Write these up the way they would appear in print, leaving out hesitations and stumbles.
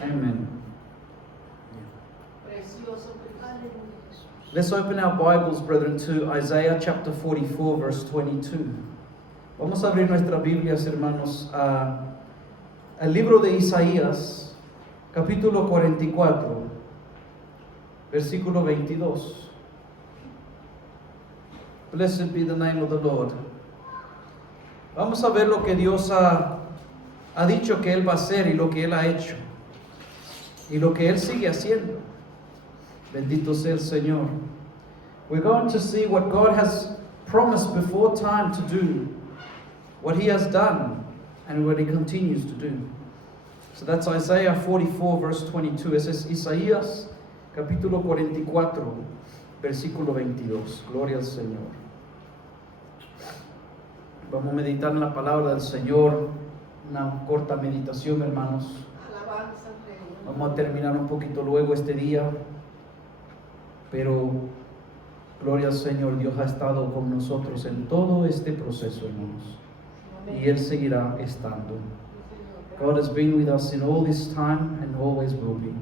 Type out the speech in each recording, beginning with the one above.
Amen. Precioso. Aleluya. Let's open our Bibles, brethren, to Isaiah chapter 44, verse 22. Vamos a abrir nuestras Biblias, hermanos, al libro de Isaías, capítulo 44, versículo 22. Blessed be the name of the Lord. Vamos a ver lo que Dios ha dicho que Él va a hacer y lo que Él ha hecho y lo que Él sigue haciendo. Bendito sea el Señor. We're going to see what God has promised before time to do, what He has done, and what He continues to do. So that's Isaiah 44, verse 22. Ese es Isaías, capítulo 44, versículo 22. Gloria al Señor. Vamos a meditar en la palabra del Señor. Una corta meditación, hermanos. Alabanza, Rey. Vamos a terminar un poquito luego este día. Pero, gloria al Señor, Dios ha estado con nosotros en todo este proceso, hermanos. Y Él seguirá estando. God has been with us in all this time and always will be.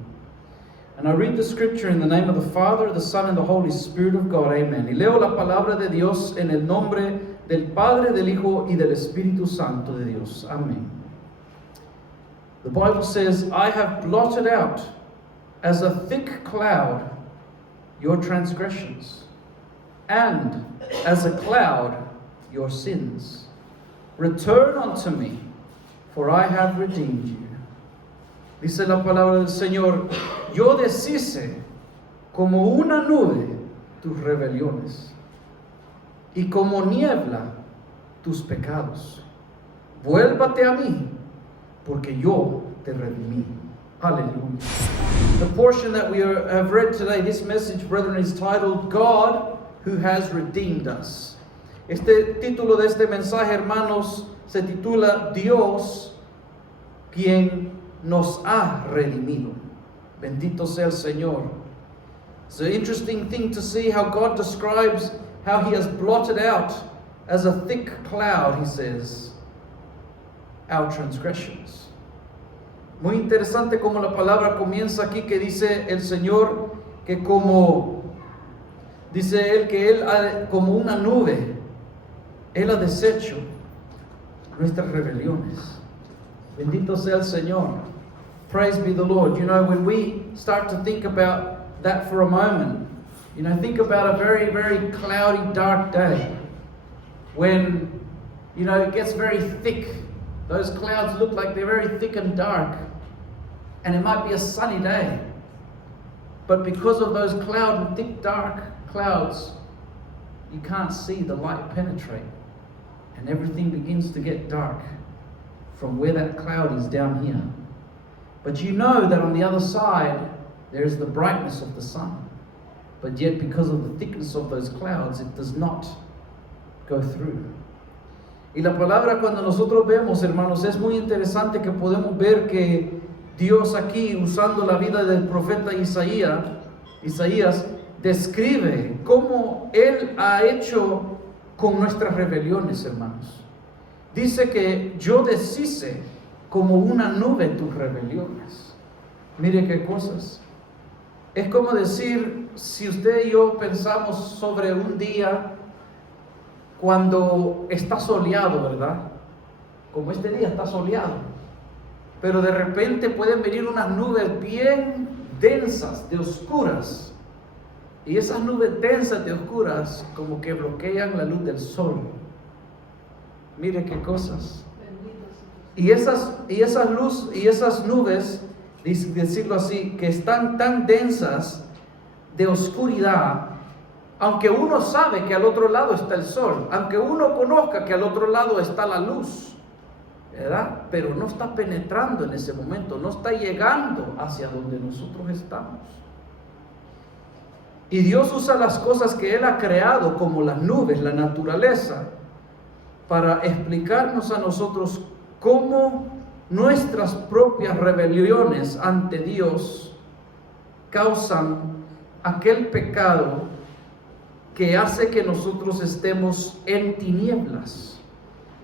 And I read the scripture in the name of the Father, the Son, and the Holy Spirit of God. Amen. Y leo la palabra de Dios en el nombre del Padre, del Hijo y del Espíritu Santo de Dios. Amén. The Bible says, I have blotted out as a thick cloud your transgressions, and as a cloud your sins. Return unto me, for I have redeemed you. Dice la palabra del Señor, yo deshice como una nube tus rebeliones, y como niebla tus pecados. Vuélvate a mí, porque yo te redimí. Hallelujah. The portion that we have read today, this message, brethren, is titled, God who has redeemed us. Este título de este mensaje, hermanos, se titula Dios quien nos ha redimido. Bendito sea el Señor. It's an interesting thing to see how God describes how He has blotted out as a thick cloud, He says, our transgressions. Muy interesante como la palabra comienza aquí, que dice el Señor que como, dice Él que Él como una nube, Él ha deshecho nuestras rebeliones. Bendito sea el Señor. Praise be the Lord. You know, when we start to think about that for a moment, you know, think about a very, very cloudy, dark day when, you know, it gets very thick. Those clouds look like they're very thick and dark. And it might be a sunny day. But because of those thick, dark clouds, you can't see the light penetrate. And everything begins to get dark from where that cloud is down here. But you know that on the other side, there is the brightness of the sun. But yet, because of the thickness of those clouds, it does not go through. Y la palabra, cuando nosotros vemos, hermanos, es muy interesante que podemos ver que Dios aquí, usando la vida del profeta Isaías, describe cómo Él ha hecho con nuestras rebeliones, hermanos. Dice que yo deshice como una nube tus rebeliones. Mire qué cosas. Es como decir, si usted y yo pensamos sobre un día cuando está soleado, ¿verdad? Como este día está soleado. Pero de repente pueden venir unas nubes bien densas, de oscuras. Y esas nubes densas de oscuras como que bloquean la luz del sol. Mire qué cosas. Y esas nubes, decirlo así, que están tan densas de oscuridad, aunque uno sabe que al otro lado está el sol, aunque uno conozca que al otro lado está la luz, ¿verdad? Pero no está penetrando en ese momento, no está llegando hacia donde nosotros estamos. Y Dios usa las cosas que Él ha creado, como las nubes, la naturaleza, para explicarnos a nosotros cómo nuestras propias rebeliones ante Dios causan aquel pecado que hace que nosotros estemos en tinieblas.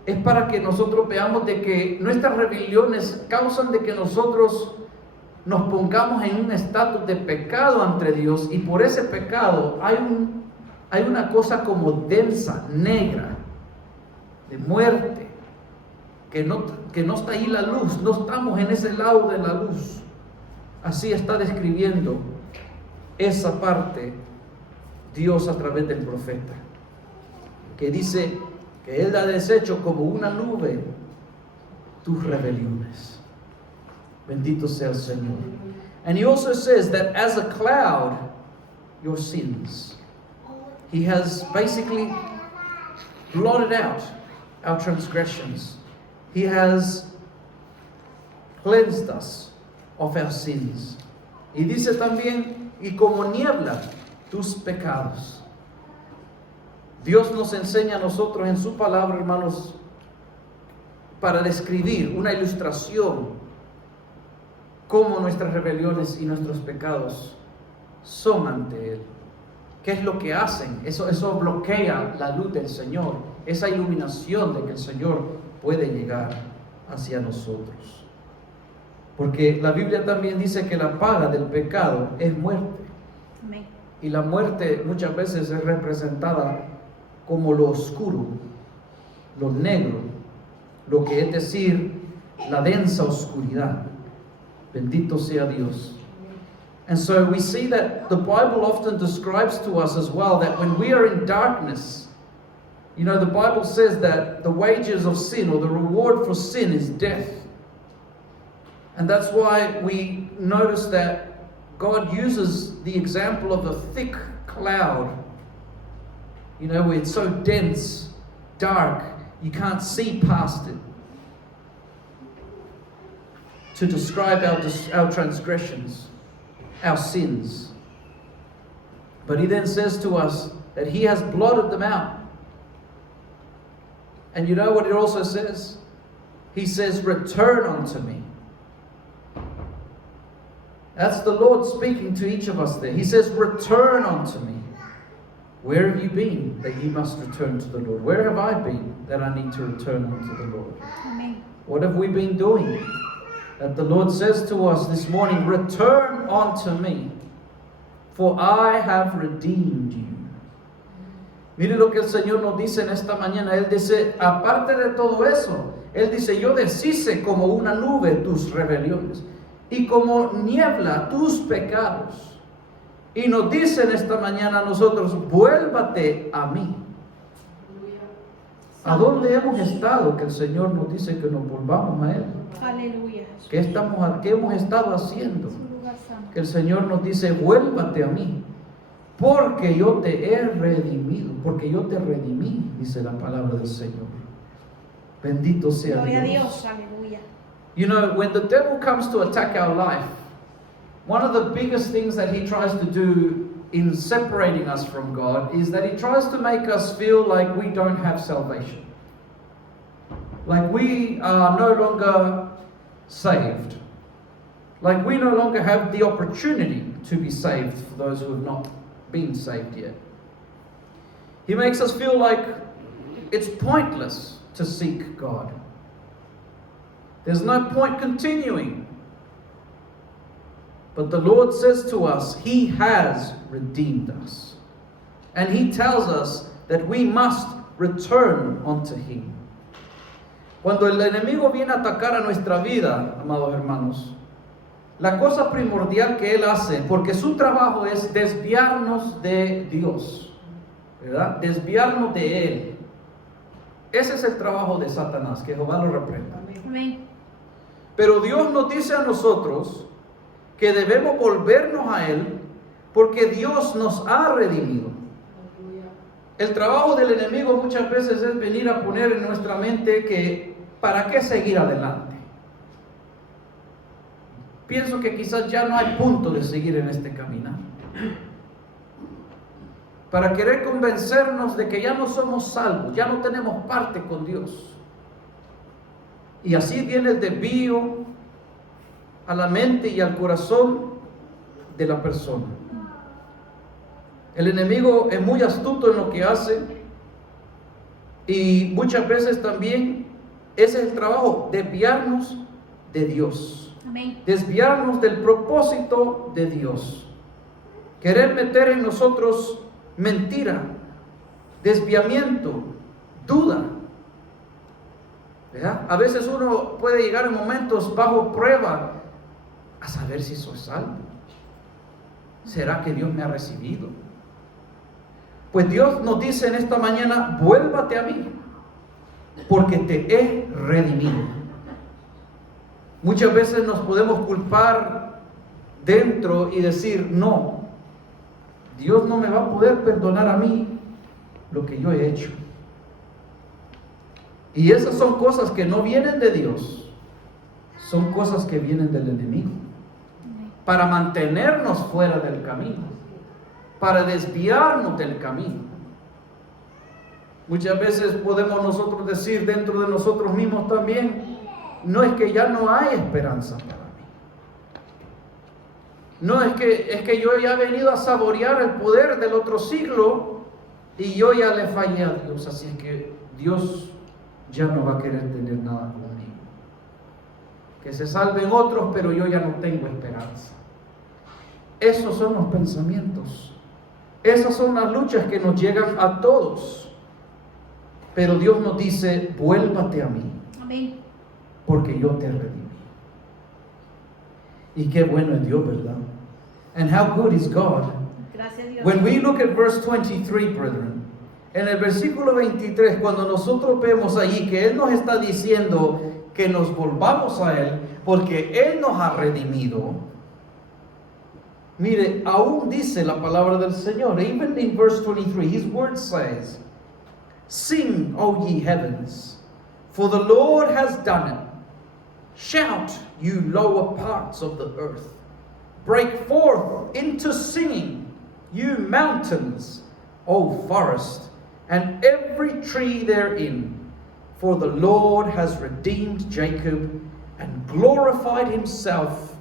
Es para que nosotros veamos de que nuestras rebeliones causan de que nosotros nos pongamos en un estatus de pecado ante Dios, y por ese pecado hay una cosa como densa, negra, de muerte, que no está ahí la luz, no estamos en ese lado de la luz. Así está describiendo esa parte Dios a través del profeta, que dice que Él ha deshecho como una nube tus rebeliones. Bendito sea el Señor. And he also says that as a cloud, your sins. He has basically blotted out our transgressions. He has cleansed us of our sins. Y dice también, y como niebla, tus pecados. Dios nos enseña a nosotros en su palabra, hermanos, para describir una ilustración cómo nuestras rebeliones y nuestros pecados son ante Él. ¿Qué es lo que hacen? Eso bloquea la luz del Señor, esa iluminación de que el Señor puede llegar hacia nosotros. Porque la Biblia también dice que la paga del pecado es muerte. Amén. Y la muerte muchas veces es representada como lo oscuro, lo negro, lo que es decir, la densa oscuridad. Bendito sea Dios. And so we see that the Bible often describes to us as well that when we are in darkness, you know, the Bible says that the wages of sin, or the reward for sin, is death. And that's why we notice that God uses the example of a thick cloud, you know, where it's so dense, dark, you can't see past it, to describe our transgressions, our sins. But he then says to us that he has blotted them out. And you know what it also says? He says, return unto me. That's the Lord speaking to each of us there. He says, return unto me. Where have you been that ye must return to the Lord? Where have I been that I need to return unto the Lord? Amén. What have we been doing? That the Lord says to us this morning, return unto me, for I have redeemed you. Mire lo que el Señor nos dice en esta mañana. Él dice, aparte de todo eso, Él dice, yo deshice como una nube tus rebeliones y como niebla tus pecados. Y nos dice en esta mañana a nosotros, vuélvate a mí. ¿A dónde hemos estado que el Señor nos dice que nos volvamos a Él? Aleluya. ¿Qué hemos estado haciendo? Su lugar santo. Que el Señor nos dice, vuélvate a mí, porque yo te he redimido, porque yo te redimí, dice la palabra del Señor. Bendito sea Gloria a Dios. Dios. Aleluya. You know, when the devil comes to attack our life, one of the biggest things that he tries to do in separating us from God is that he tries to make us feel like we don't have salvation. Like we are no longer saved. Like we no longer have the opportunity to be saved for those who have not been saved yet. He makes us feel like it's pointless to seek God. There's no point continuing. But the Lord says to us, He has redeemed us. And He tells us that we must return unto Him. Cuando el enemigo viene a atacar a nuestra vida, amados hermanos, la cosa primordial que él hace, porque su trabajo es desviarnos de Dios, ¿verdad? Desviarnos de Él. Ese es el trabajo de Satanás, que Jehová lo reprenda. Amén. Pero Dios nos dice a nosotros que debemos volvernos a Él porque Dios nos ha redimido. El trabajo del enemigo muchas veces es venir a poner en nuestra mente que ¿para qué seguir adelante? Pienso que quizás ya no hay punto de seguir en este caminar. Para querer convencernos de que ya no somos salvos, ya no tenemos parte con Dios. Y así viene el desvío a la mente y al corazón de la persona. El enemigo es muy astuto en lo que hace y muchas veces también ese es el trabajo, desviarnos de Dios. Amén. Desviarnos del propósito de Dios. Querer meter en nosotros mentira, desviamiento, duda. ¿Verdad? A veces uno puede llegar en momentos bajo prueba a saber si soy salvo. ¿Será que Dios me ha recibido? Pues Dios nos dice en esta mañana, vuélvate a mí, porque te he redimido. Muchas veces nos podemos culpar dentro y decir, no, Dios no me va a poder perdonar a mí lo que yo he hecho. Y esas son cosas que no vienen de Dios, son cosas que vienen del enemigo, para mantenernos fuera del camino, para desviarnos del camino. Muchas veces podemos nosotros decir dentro de nosotros mismos también, no es que ya no hay esperanza para mí. No es que yo ya he venido a saborear el poder del otro siglo y yo ya le fallé a Dios, así que Dios ya no va a querer tener nada conmigo. Que se salven otros, pero yo ya no tengo esperanza. Esos son los pensamientos. Esas son las luchas que nos llegan a todos. Pero Dios nos dice, vuélvate a mí. Amén. Porque yo te redimí. Y qué bueno es Dios, ¿verdad? And how good is God. Gracias a Dios. When we look at verse 23, brethren, en el versículo 23, cuando nosotros vemos allí que Él nos está diciendo que nos volvamos a Él, porque Él nos ha redimido. Mire, aún dice la palabra del Señor, even in verse 23, His word says, sing, O ye heavens, for the Lord has done it. Shout, you lower parts of the earth. Break forth into singing, you mountains, O forest, and every tree therein. For the Lord has redeemed Jacob and glorified himself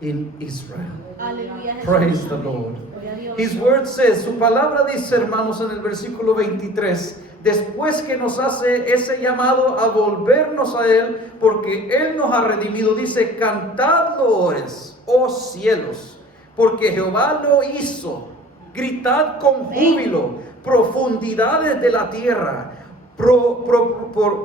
in Israel. Aleluya. Praise the Lord. Gloria a Dios. His word says, su palabra dice, hermanos, en el versículo 23, después que nos hace ese llamado a volvernos a Él, porque Él nos ha redimido, dice, cantad loores, oh cielos, porque Jehová lo hizo. Gritad con júbilo, profundidades de la tierra,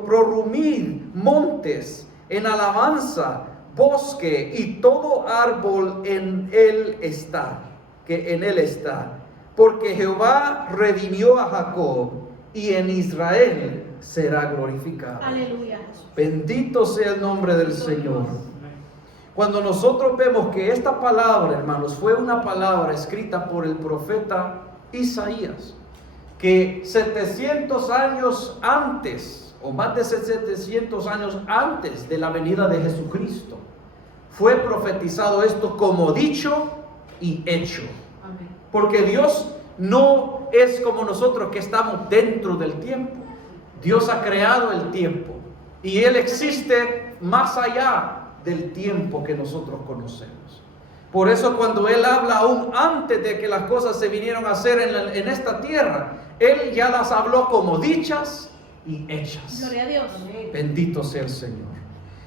prorrumid montes en alabanza, bosque y todo árbol en él está, que en él está, porque Jehová redimió a Jacob y en Israel será glorificado. Aleluya. Bendito sea el nombre del Señor. Cuando nosotros vemos que esta palabra, hermanos, fue una palabra escrita por el profeta Isaías, que 700 años antes, o más de 700 años antes de la venida de Jesucristo, fue profetizado esto como dicho y hecho. Amén. Porque Dios no es como nosotros que estamos dentro del tiempo. Dios ha creado el tiempo y Él existe más allá del tiempo que nosotros conocemos. Por eso cuando Él habla aún antes de que las cosas se vinieron a hacer en esta tierra, Él ya las habló como dichas y hechas. Gloria a Dios. Bendito sea el Señor.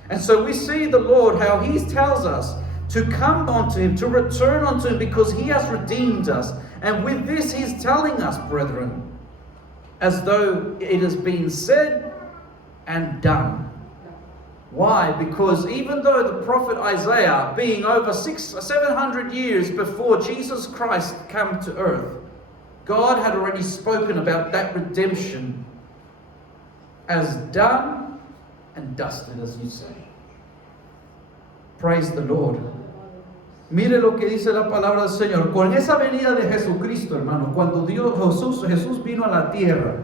And so we see the Lord, how He tells us to come unto Him, to return unto Him, because He has redeemed us. And with this He's telling us, brethren, as though it has been said and done. Why? Because even though the prophet Isaiah, being over 700 years before Jesus Christ came to earth, God had already spoken about that redemption as done and dusted, as you say. Praise the Lord. Mire lo que dice la palabra del Señor. Con esa venida de Jesucristo, hermano, cuando Jesús vino a la tierra,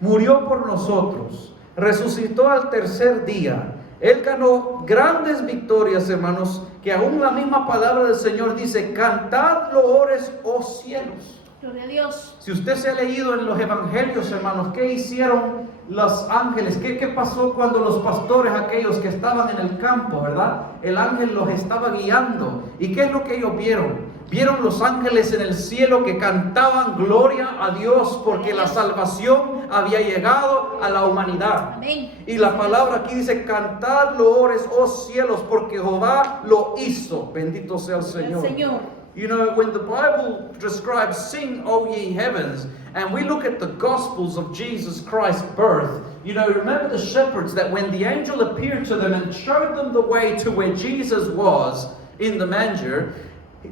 murió por nosotros, resucitó al tercer día. Él ganó grandes victorias, hermanos, que aún la misma palabra del Señor dice, cantad loores, oh cielos. Gloria a Dios. Si usted se ha leído en los evangelios, hermanos, ¿qué hicieron los ángeles? ¿Qué pasó cuando los pastores, aquellos que estaban en el campo, verdad? El ángel los estaba guiando. ¿Y qué es lo que ellos vieron? Vieron los ángeles en el cielo que cantaban gloria a Dios porque la salvación había llegado a la humanidad. Amén. Y la palabra aquí dice, cantad loores, oh cielos, porque Jehová lo hizo. Bendito sea el Señor. Señor. You know, when the Bible describes, sing, O ye heavens, and we look at the Gospels of Jesus Christ's birth, you know, remember the shepherds that when the angel appeared to them and showed them the way to where Jesus was in the manger,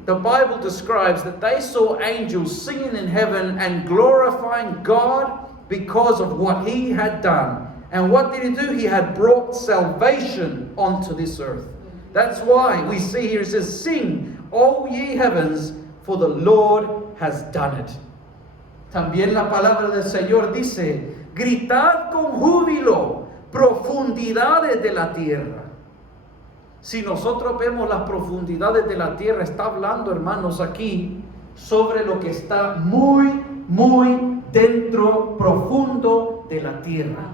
the Bible describes that they saw angels singing in heaven and glorifying God because of what He had done. And what did He do? He had brought salvation onto this earth. That's why we see here it says, sing, O ye heavens, for the Lord has done it. También la palabra del Señor dice, gritad con júbilo, profundidades de la tierra. Si nosotros vemos las profundidades de la tierra, está hablando, hermanos, aquí sobre lo que está muy, muy dentro, profundo de la tierra.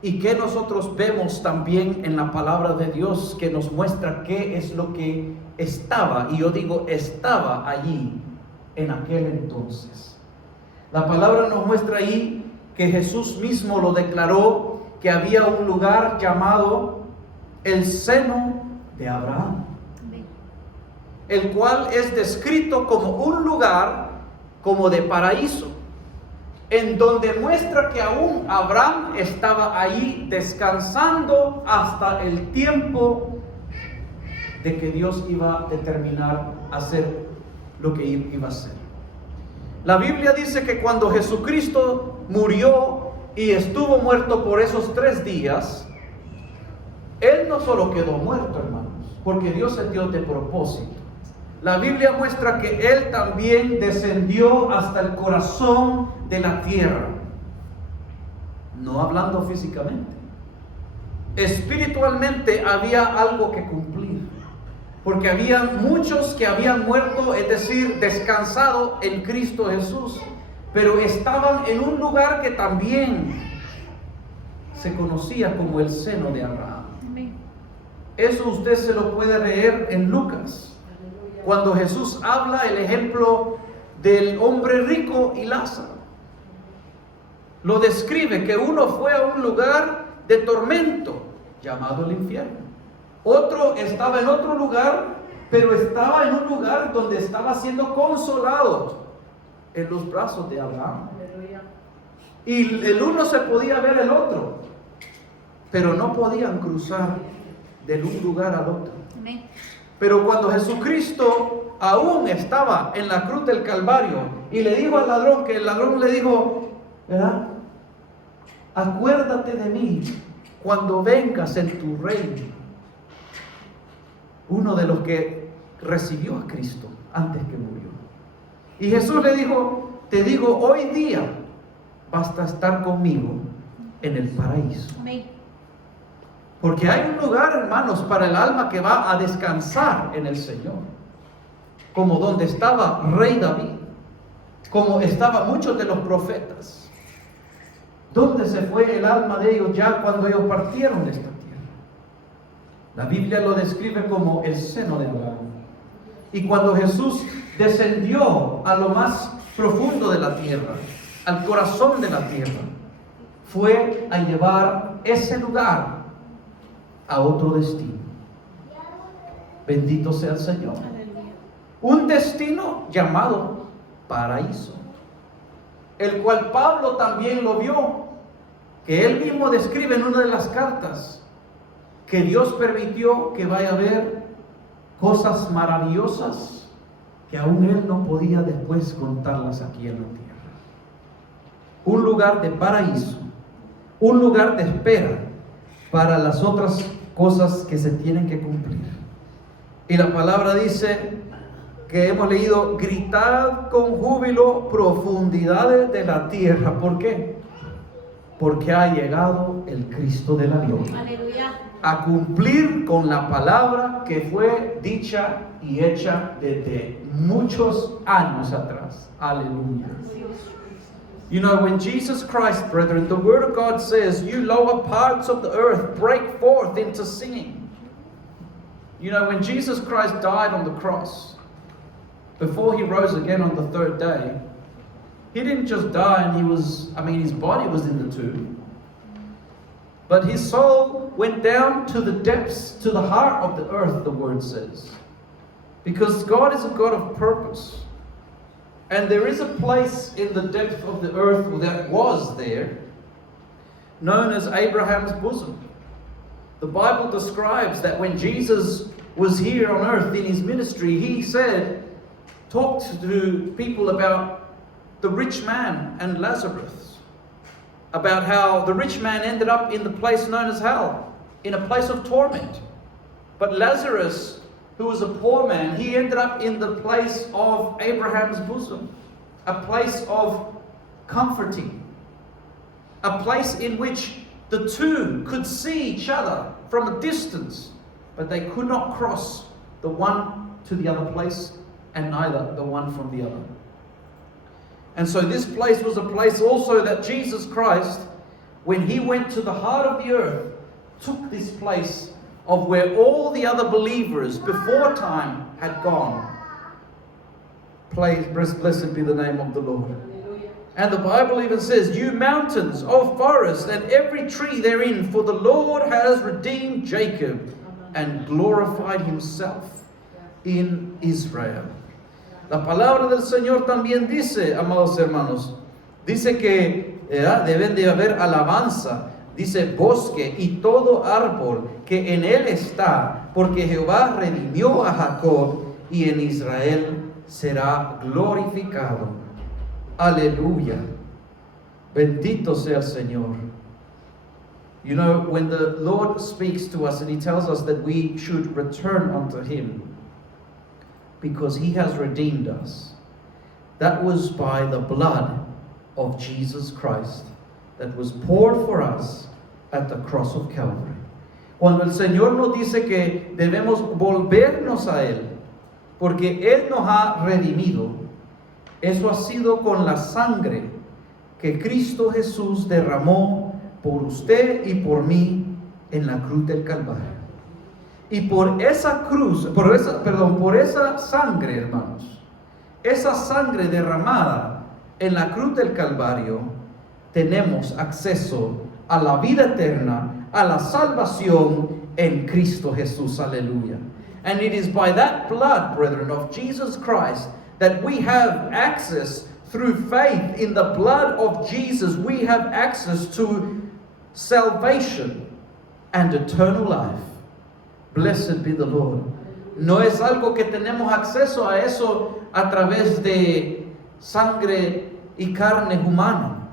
Y que nosotros vemos también en la palabra de Dios que nos muestra qué es lo que estaba, y yo digo estaba allí en aquel entonces. La palabra nos muestra ahí que Jesús mismo lo declaró, que había un lugar llamado el seno de Abraham, el cual es descrito como un lugar como de paraíso, en donde muestra que aún Abraham estaba ahí descansando hasta el tiempo de que Dios iba a determinar hacer lo que iba a hacer. La Biblia dice que cuando Jesucristo murió y estuvo muerto por esos 3 días, Él no solo quedó muerto, hermanos, porque Dios es Dios de propósito. La Biblia muestra que Él también descendió hasta el corazón de la tierra. No hablando físicamente. Espiritualmente había algo que cumplir. Porque había muchos que habían muerto, es decir, descansado en Cristo Jesús. Pero estaban en un lugar que también se conocía como el seno de Abraham. Eso usted se lo puede leer en Lucas. Cuando Jesús habla el ejemplo del hombre rico y Lázaro. Lo describe que uno fue a un lugar de tormento llamado el infierno. Otro estaba en otro lugar, pero estaba en un lugar donde estaba siendo consolado en los brazos de Abraham. Y el uno se podía ver el otro, pero no podían cruzar de un lugar al otro. Amén. Pero cuando Jesucristo aún estaba en la cruz del Calvario y le dijo al ladrón, que el ladrón le dijo, ¿verdad? Acuérdate de mí cuando vengas en tu reino. Uno de los que recibió a Cristo antes que murió. Y Jesús le dijo, te digo, hoy día vas a estar conmigo en el paraíso. Amén. Porque hay un lugar, hermanos, para el alma que va a descansar en el Señor. Como donde estaba Rey David. Como estaban muchos de los profetas. ¿Dónde se fue el alma de ellos ya cuando ellos partieron de esta tierra? La Biblia lo describe como el seno de Abraham. Y cuando Jesús descendió a lo más profundo de la tierra, al corazón de la tierra, fue a llevar ese lugar a otro destino. Bendito sea el Señor. Aleluya. Un destino llamado paraíso, el cual Pablo también lo vio, que él mismo describe en una de las cartas, que Dios permitió que vaya a haber cosas maravillosas que aún él no podía después contarlas aquí en la tierra. Un lugar de paraíso, un lugar de espera para las otras cosas que se tienen que cumplir. Y la palabra dice que hemos leído, gritad con júbilo profundidades de la tierra. ¿Por qué? Porque ha llegado el Cristo de la gloria. Aleluya. A cumplir con la palabra que fue dicha y hecha desde muchos años atrás. Aleluya. You know, when Jesus Christ, brethren, the Word of God says, you lower parts of the earth break forth into singing. You know, when Jesus Christ died on the cross, before He rose again on the 3rd day, He didn't just die and his body was in the tomb. But his soul went down to the depths, to the heart of the earth, the word says. Because God is a God of purpose. And there is a place in the depth of the earth that was there, known as Abraham's bosom. The Bible describes that when Jesus was here on earth in his ministry, he talked to people about the rich man and Lazarus, about how the rich man ended up in the place known as hell, in a place of torment. But Lazarus, who was a poor man, he ended up in the place of Abraham's bosom, a place of comforting, a place in which the two could see each other from a distance, but they could not cross the one to the other place, and neither the one from the other. And so this place was a place also that Jesus Christ, when he went to the heart of the earth, took this place of where all the other believers before time had gone. Blessed be the name of the Lord. And the Bible even says, "You mountains, O forest, and every tree therein, for the Lord has redeemed Jacob and glorified himself in Israel." La palabra del Señor también dice, amados hermanos, dice que deben de haber alabanza, dice bosque y todo árbol que en él está, porque Jehová redimió a Jacob y en Israel será glorificado. Aleluya. Bendito sea el Señor. You know, when the Lord speaks to us and he tells us that we should return unto him, because he has redeemed us. That was by the blood of Jesus Christ that was poured for us at the cross of Calvary. Cuando el Señor nos dice que debemos volvernos a Él, porque Él nos ha redimido, eso ha sido con la sangre que Cristo Jesús derramó por usted y por mí en la cruz del Calvario. Y por esa sangre, hermanos, esa sangre derramada en la cruz del Calvario, tenemos acceso a la vida eterna, a la salvación en Cristo Jesús. Aleluya. And it is by that blood, brethren, of Jesus Christ, that we have access through faith in the blood of Jesus. We have access to salvation and eternal life. Blessed be the Lord. No es algo que tenemos acceso a eso a través de sangre y carne humana.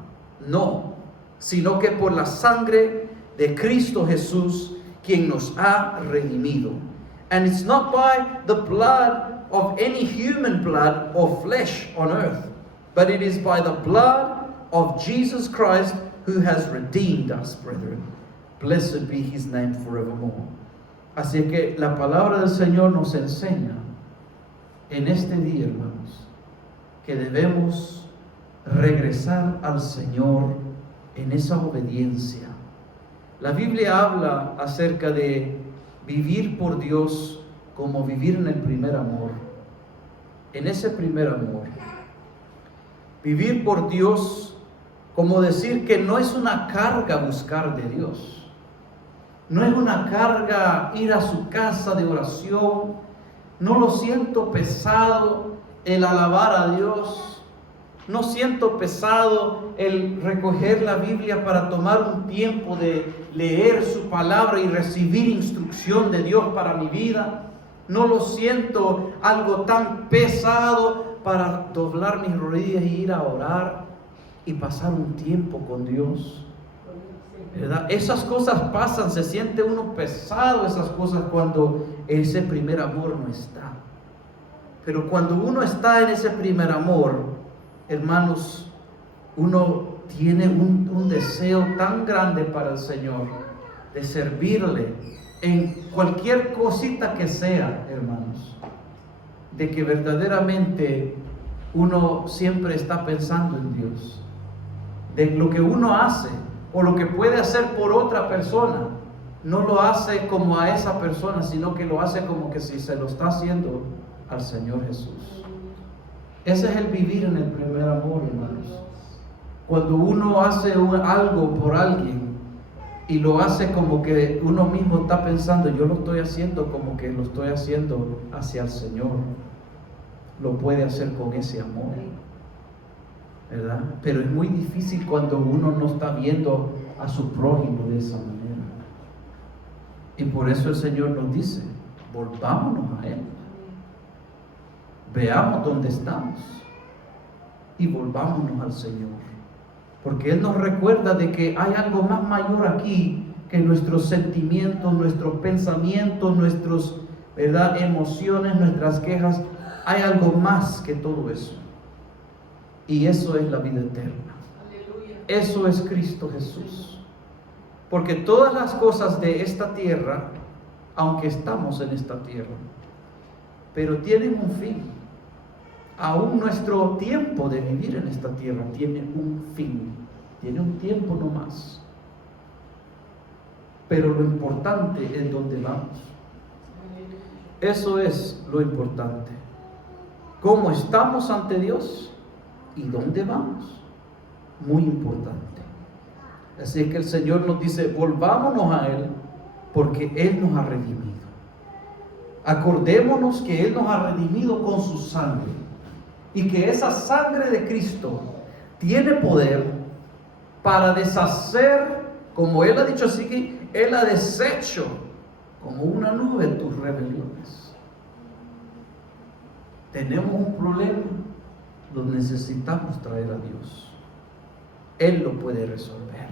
No, sino que por la sangre de Cristo Jesús, quien nos ha redimido. And it's not by the blood of any human blood or flesh on earth, but it is by the blood of Jesus Christ who has redeemed us, brethren. Blessed be his name forevermore. Así que la palabra del Señor nos enseña en este día, hermanos, que debemos regresar al Señor en esa obediencia. La Biblia habla acerca de vivir por Dios como vivir en el primer amor. En ese primer amor. Vivir por Dios como decir que no es una carga buscar de Dios. No es una carga ir a su casa de oración. No lo siento pesado el alabar a Dios. No siento pesado el recoger la Biblia para tomar un tiempo de leer su palabra y recibir instrucción de Dios para mi vida. No lo siento algo tan pesado para doblar mis rodillas y ir a orar y pasar un tiempo con Dios. ¿Verdad? Esas cosas pasan, se siente uno pesado esas cosas cuando ese primer amor no está. Pero cuando uno está en ese primer amor, hermanos, uno tiene un deseo tan grande para el Señor de servirle en cualquier cosita que sea, hermanos, de que verdaderamente uno siempre está pensando en Dios, de lo que uno hace o lo que puede hacer por otra persona, no lo hace como a esa persona, sino que lo hace como que si se lo está haciendo al Señor Jesús. Ese es el vivir en el primer amor, hermanos. Cuando uno hace algo por alguien y lo hace como que uno mismo está pensando, yo lo estoy haciendo como que lo estoy haciendo hacia el Señor, lo puede hacer con ese amor, ¿verdad? Pero es muy difícil cuando uno no está viendo a su prójimo de esa manera. Y por eso el Señor nos dice, volvámonos a Él. Veamos dónde estamos y volvámonos al Señor. Porque Él nos recuerda de que hay algo más mayor aquí que nuestros sentimientos, nuestros pensamientos, nuestras, ¿verdad?, emociones, nuestras quejas. Hay algo más que todo eso. Y eso es la vida eterna. Eso es Cristo Jesús. Porque todas las cosas de esta tierra, aunque estamos en esta tierra, pero tienen un fin. Aún nuestro tiempo de vivir en esta tierra tiene un fin, tiene un tiempo nomás. Pero lo importante es dónde vamos. Eso es lo importante. ¿Cómo estamos ante Dios y dónde vamos? Muy importante. Así es que el Señor nos dice, volvámonos a Él, porque Él nos ha redimido. Acordémonos que Él nos ha redimido con su sangre, y que esa sangre de Cristo tiene poder para deshacer, como Él ha dicho así, que Él ha deshecho como una nube tus rebeliones. Tenemos un problema, lo necesitamos traer a Dios. Él lo puede resolver.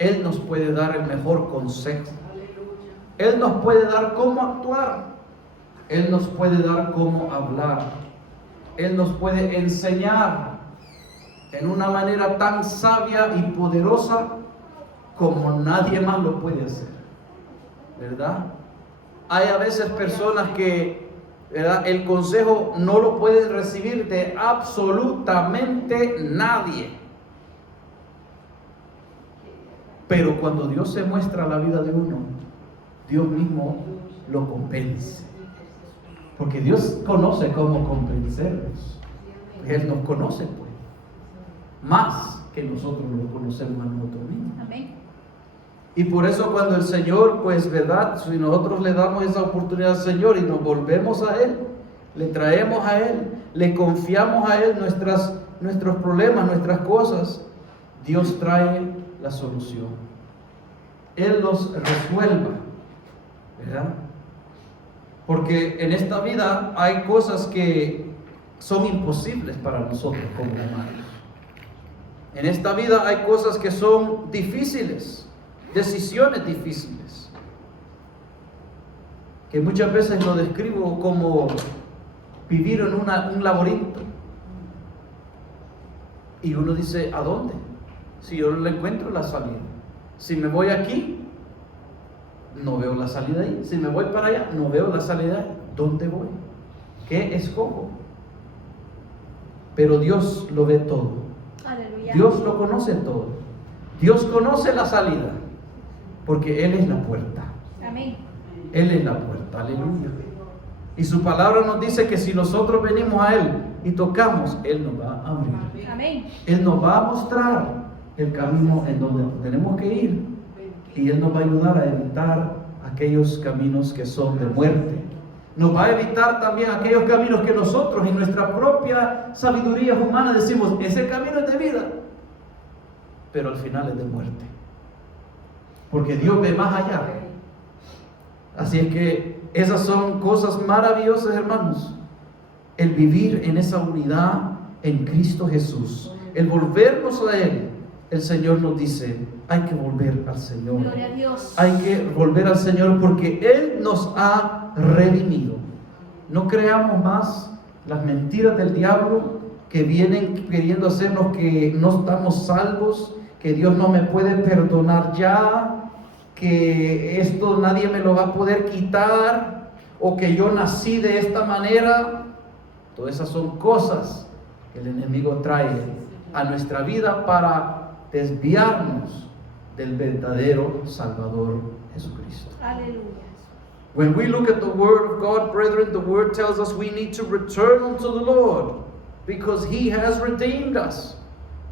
Él nos puede dar el mejor consejo. Él nos puede dar cómo actuar. Él nos puede dar cómo hablar. Él nos puede enseñar en una manera tan sabia y poderosa como nadie más lo puede hacer, ¿verdad? Hay a veces personas que, ¿verdad?, el consejo no lo pueden recibir de absolutamente nadie. Pero cuando Dios se muestra a la vida de uno, Dios mismo lo convence. Porque Dios conoce cómo convencernos. Él nos conoce, pues, más que nosotros lo conocemos a nosotros mismos. Amén. Y por eso cuando el Señor, pues, ¿verdad?, si nosotros le damos esa oportunidad al Señor y nos volvemos a Él, le traemos a Él, le confiamos a Él nuestros problemas, nuestras cosas, Dios trae la solución. Él los resuelva, ¿verdad? Porque en esta vida hay cosas que son imposibles para nosotros como humanos. En esta vida hay cosas que son difíciles, decisiones difíciles, que muchas veces lo describo como vivir en un laberinto. Y uno dice, ¿a dónde? Si yo no le encuentro la salida. Si me voy aquí, no veo la salida ahí. Si me voy para allá, no veo la salida ahí. ¿Dónde voy? ¿Qué escojo? Pero Dios lo ve todo. Aleluya. Dios lo conoce todo. Dios conoce la salida, porque Él es la puerta. Amén. Él es la puerta, aleluya. Y su palabra nos dice que si nosotros venimos a Él y tocamos, Él nos va a abrir. Amén. Él nos va a mostrar el camino en donde tenemos que ir. Y Él nos va a ayudar a evitar aquellos caminos que son de muerte. Nos va a evitar también aquellos caminos que nosotros en nuestra propia sabiduría humana decimos, ese camino es de vida, pero al final es de muerte. Porque Dios ve más allá. Así es que esas son cosas maravillosas, hermanos. El vivir en esa unidad en Cristo Jesús. El volvernos a Él. El Señor nos dice, hay que volver al Señor. Gloria a Dios. Hay que volver al Señor porque Él nos ha redimido. No creamos más las mentiras del diablo que vienen queriendo hacernos que no estamos salvos, que Dios no me puede perdonar ya, que esto nadie me lo va a poder quitar, o que yo nací de esta manera. Todas esas son cosas que el enemigo trae a nuestra vida para desviarnos del verdadero Salvador Jesucristo. Aleluya. When we look at the Word of God, brethren, the Word tells us we need to return unto the Lord because He has redeemed us.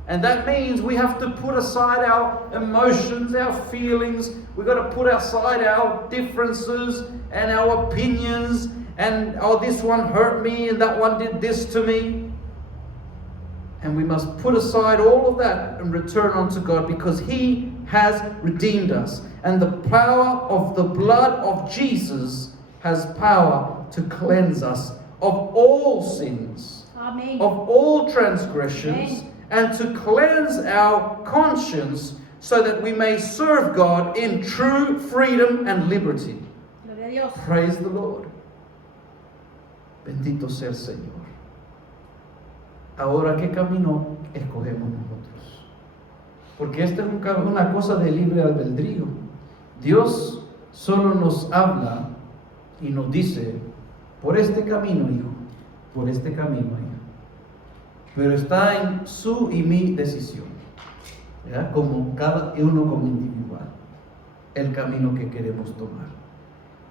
And that means we have to put aside our emotions, our feelings. We've got to put aside our differences and our opinions. And, oh, this one hurt me and that one did this to me. And we must put aside all of that and return unto God because He has redeemed us. And the power of the blood of Jesus has power to cleanse us of all sins, Amén. of all transgressions, Amen. and to cleanse our conscience so that we may serve God in true freedom and liberty. Gloria a Dios. Praise the Lord. Bendito sea el Señor. Ahora, ¿qué camino escogemos nosotros? Porque esta es una cosa de libre albedrío. Dios solo nos habla y nos dice, por este camino, hijo, por este camino, hija. Pero está en su y mi decisión, ¿verdad? Como cada uno como individual, el camino que queremos tomar.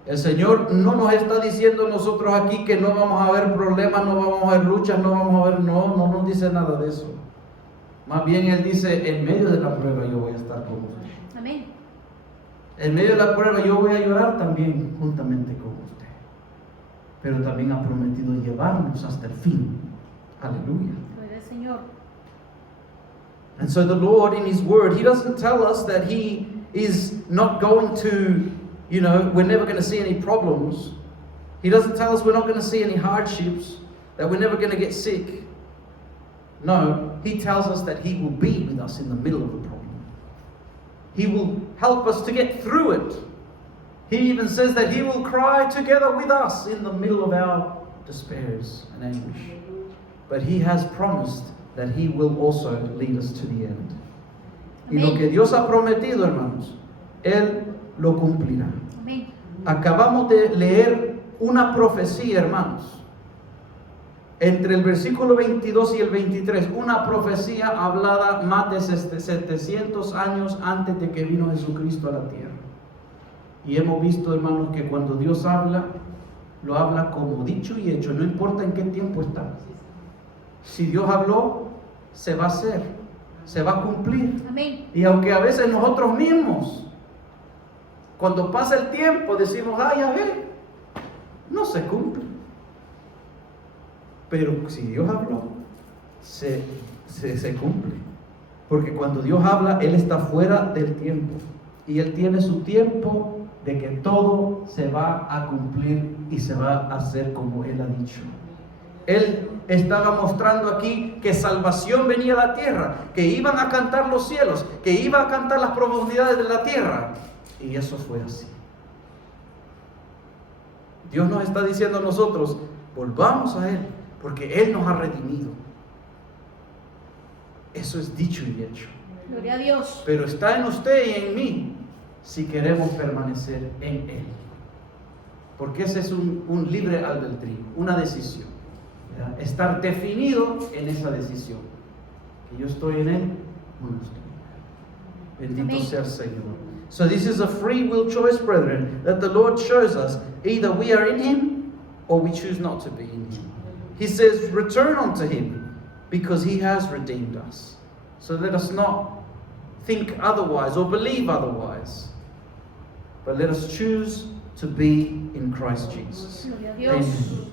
El Señor no nos está diciendo nosotros aquí que no vamos a ver problemas, no vamos a ver luchas, no vamos a ver, no nos dice nada de eso. Más bien Él dice, en medio de la prueba yo voy a estar con usted. Amén. En medio de la prueba yo voy a llorar también juntamente con usted. Pero también ha prometido llevarnos hasta el fin. Aleluya. Gloria al Señor. And so the Lord in His Word, He doesn't tell us that He is not going to, we're never going to see any problems. He doesn't tell us we're not going to see any hardships, that we're never going to get sick. No, He tells us that He will be with us in the middle of the problem. He will help us to get through it. He even says that He will cry together with us in the middle of our despairs and anguish. But He has promised that He will also lead us to the end. Y lo que Dios ha prometido, hermanos, Él lo cumplirá. Amén. Acabamos de leer una profecía, hermanos, entre el versículo 22 y el 23, una profecía hablada más de 700 años antes de que vino Jesucristo a la tierra. Y hemos visto, hermanos, que cuando Dios habla, lo habla como dicho y hecho, no importa en qué tiempo está. Si Dios habló, se va a hacer, se va a cumplir. Amén. Y aunque a veces nosotros mismos, cuando pasa el tiempo, decimos, ay, a ver, no se cumple. Pero si Dios habló, se cumple. Porque cuando Dios habla, Él está fuera del tiempo. Y Él tiene su tiempo de que todo se va a cumplir y se va a hacer como Él ha dicho. Él estaba mostrando aquí que salvación venía a la tierra, que iban a cantar los cielos, que iba a cantar las profundidades de la tierra. Y eso fue así. Dios nos está diciendo a nosotros, volvamos a Él, porque Él nos ha redimido. Eso es dicho y hecho. Gloria a Dios. Pero está en usted y en mí si queremos permanecer en Él. Porque ese es un libre albedrío, una decisión. ¿Verdad? Estar definido en esa decisión. Que yo estoy en Él o no estoy. Bendito Amén. sea el Señor. So this is a free will choice, brethren, that the Lord shows us. Either we are in Him or we choose not to be in Him. He says, return unto Him because He has redeemed us. So let us not think otherwise or believe otherwise, but let us choose to be in Christ Jesus. Gloria a Dios. Amen.